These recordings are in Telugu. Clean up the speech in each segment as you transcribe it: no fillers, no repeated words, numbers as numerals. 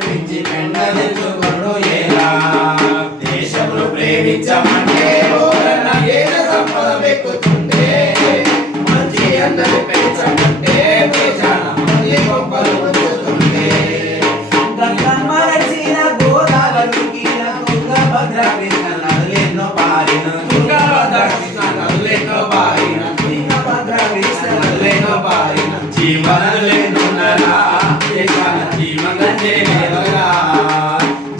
నడిపించి పెండదెచ్చుకొనుడు ఎలా దేశమును ప్రేమించమంటే ఓరన్న దేశ సంపద వెక్కుతుండే మంచి అన్నది పెంచమంటే దేశాన మంది గొప్పలు ఉంచుతుండే గంగమ్మ రచిన గోదావరికి తుంగభద్ర కృష్ణ నదులెన్నో పారిన తుంగభద్ర కృష్ణ నదులెన్నో పారిన తుంగభద్ర కృష్ణ నదులెన్నో పారిన జీవనలేనున్నరా దేశాన జీవగంజే లేవరా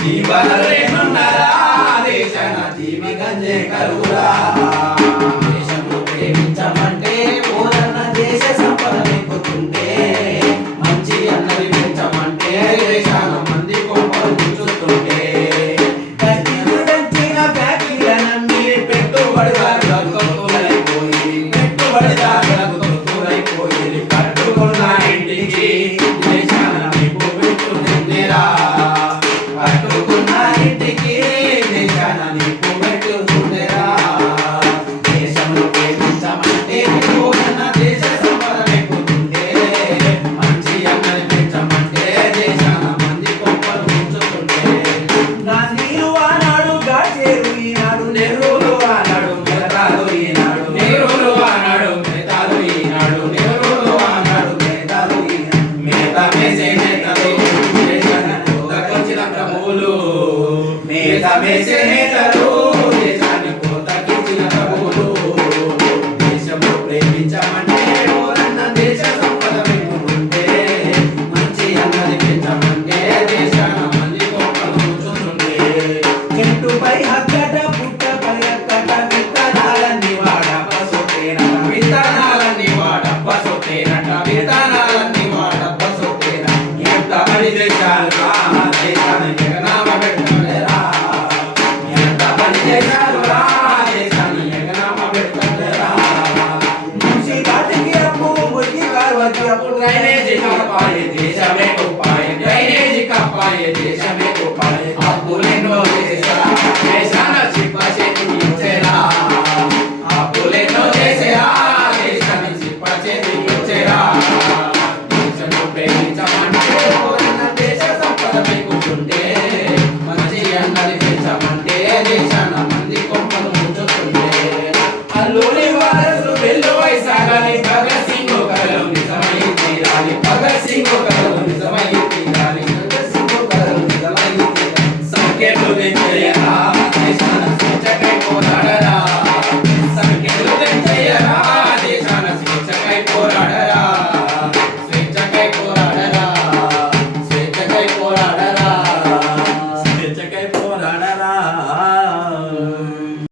జీవనలేనున్నరా దేశాన జీవగంజే కరువురా దేశంలో ప్రేమించమంటే ఓరన్న దేశ సంపద వెక్కుతుంటే మంచి అన్నది పెంచమంటే దేశాన మంది గొప్పలు ఉంచుతుంటే కట్టిన ఫ్యాక్టరీల నమ్మి పెట్టుబడిదారులకు తొత్తులైపోయి పెట్టుబడిదారులకు తొత్తులైపోయి కట్టుకున్న ఇంటికి దేశాన నిప్పు పెట్టుతుందిరా కట్టుకున్న ఇంటికి దేశాన నిప్పు పెట్టుతుందిరా దేశంలో ప్రేమించమంటే ఓరన్న దేశ సంపద వెక్కుతుంటే మంచి అన్నది పెంచమంటే దేశాన మంది గొప్పలు ఉంచుతుంటే గాంధీలు ఆనాడు గాడ్సేరు ఈనాడు నెహ్రూలు ఆనాడు మెహతాలు ఈనాడు నెహ్రూలు ఆనాడు మెహతాలు ఈనాడు నెహ్రూలు ఆనాడు మెహతాలు ఈనాడు మేత మేసే నేతలు దేశానికి కోతకొచ్చిన ప్రభువులు మేత మేసే నేతలు దేశాన్ని కోతకిచ్చిన ప్రభువులు దేశంలో ప్రేమించమంటే ఓరన్న దేశ సంపద వెక్కుతుంటే మంచి అన్నది పెంచమంటే దేశాన మంది గొప్పలు ఉంచుతుంటే చెట్టుపై హక్కట పుట్టపై హక్కట విత్తనాలన్నీ వాడప్ప సొత్తేనట విత్తనాలన్నీ వాడప్ప సొత్తేనట విత్తనాలన్నీ వాడప్ప సొత్తేనట ఎంత పని చేశారురా దేశాన్ని ఎగనామ పెట్టలేరా ఎంత పని చేశారురా దేశాన్ని ఎగనామ పెట్టలేరా మూసి బాటికి అప్పు మురికి కాలువకి అప్పు డ్రైనేజీ కాపాయే దేశమే గొప్పాయే డ్రైనేజీ కాపాయే